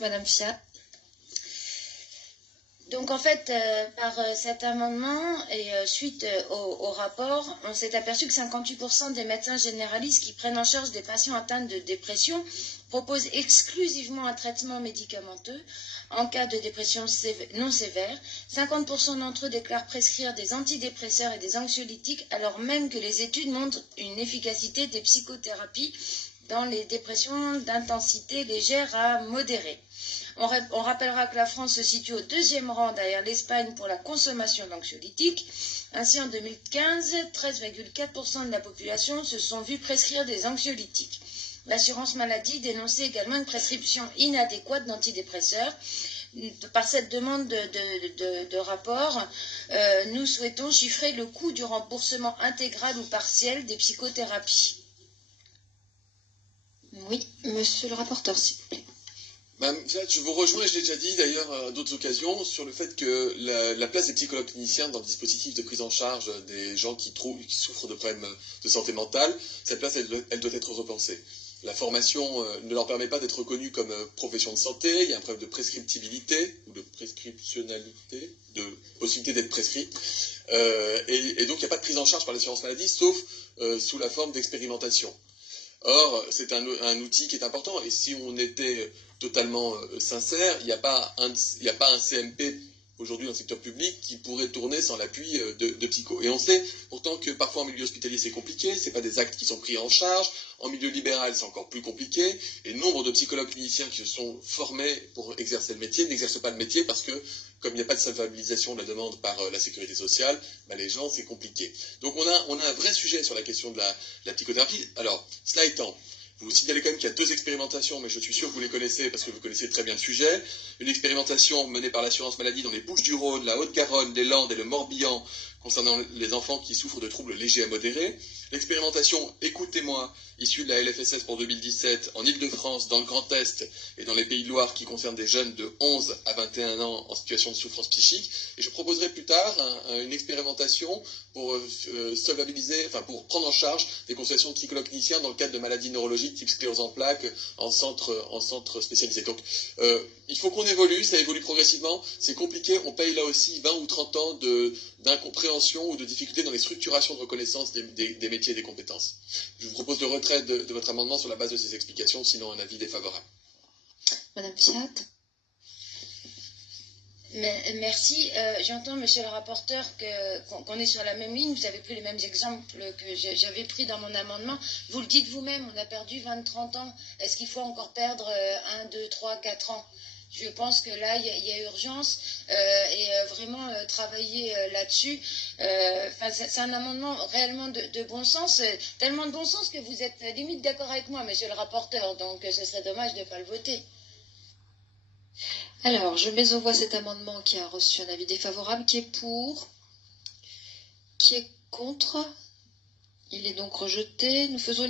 Madame Fiat. Donc en fait, par cet amendement et suite au rapport, on s'est aperçu que 58% des médecins généralistes qui prennent en charge des patients atteints de dépression proposent exclusivement un traitement médicamenteux en cas de dépression non sévère. 50% d'entre eux déclarent prescrire des antidépresseurs et des anxiolytiques, alors même que les études montrent une efficacité des psychothérapies dans les dépressions d'intensité légère à modérée. On rappellera que la France se situe au 2e rang derrière l'Espagne pour la consommation d'anxiolytiques. Ainsi, en 2015, 13,4% de la population se sont vus prescrire des anxiolytiques. L'assurance maladie dénonçait également une prescription inadéquate d'antidépresseurs. Par cette demande de rapport, nous souhaitons chiffrer le coût du remboursement intégral ou partiel des psychothérapies. Oui, monsieur le rapporteur, s'il vous plaît. Je vous rejoins, je l'ai déjà dit d'ailleurs à d'autres occasions, sur le fait que la place des psychologues cliniciens dans le dispositif de prise en charge des gens qui souffrent de problèmes de santé mentale, cette place, elle doit être repensée. La formation ne leur permet pas d'être reconnue comme profession de santé, il y a un problème de prescriptibilité, ou de prescriptionnalité, de possibilité d'être prescrit, et donc il n'y a pas de prise en charge par l'assurance maladie, sauf sous la forme d'expérimentation. Or, c'est un outil qui est important, et si on était totalement sincère, il n'y a pas un CMP aujourd'hui dans le secteur public qui pourrait tourner sans l'appui de psycho. Et on sait pourtant que parfois en milieu hospitalier c'est compliqué, c'est pas des actes qui sont pris en charge, en milieu libéral c'est encore plus compliqué, et nombre de psychologues cliniciens qui se sont formés pour exercer le métier n'exercent pas le métier parce que comme il n'y a pas de solvabilisation de la demande par la sécurité sociale, les gens c'est compliqué. Donc on a un vrai sujet sur la question de la psychothérapie. Alors, cela étant, vous signalez quand même qu'il y a 2 expérimentations, mais je suis sûr que vous les connaissez parce que vous connaissez très bien le sujet. Une expérimentation menée par l'assurance maladie dans les Bouches-du-Rhône, la Haute-Garonne, les Landes et le Morbihan concernant les enfants qui souffrent de troubles légers à modérés. L'expérimentation, écoutez-moi, issue de la LFSS pour 2017 en Ile-de-France, dans le Grand Est et dans les Pays de Loire qui concerne des jeunes de 11 à 21 ans en situation de souffrance psychique. Et je proposerai plus tard une expérimentation pour solvabiliser, pour prendre en charge des consultations de psychologues cliniciens dans le cadre de maladies neurologiques type sclérose en plaques en centre spécialisé. Donc il faut qu'on évolue, ça évolue progressivement, c'est compliqué, on paye là aussi 20 ou 30 ans d'incompréhension ou de difficultés dans les structurations de reconnaissance des métiers et des compétences. Je vous propose le retrait de votre amendement sur la base de ces explications, sinon un avis défavorable. Madame Fiat. Merci. J'entends, monsieur le rapporteur, qu'on est sur la même ligne. Vous avez pris les mêmes exemples que j'avais pris dans mon amendement. Vous le dites vous-même, on a perdu 20-30 ans. Est-ce qu'il faut encore perdre 1, 2, 3, 4 ans? Je pense que là, il y a urgence et vraiment travailler là-dessus. C'est un amendement réellement de bon sens, tellement de bon sens que vous êtes limite d'accord avec moi, monsieur le rapporteur. Donc, ce serait dommage de ne pas le voter. Alors, je mets aux voix cet amendement qui a reçu un avis défavorable. Qui est pour? Qui est contre? Il est donc rejeté. Nous faisons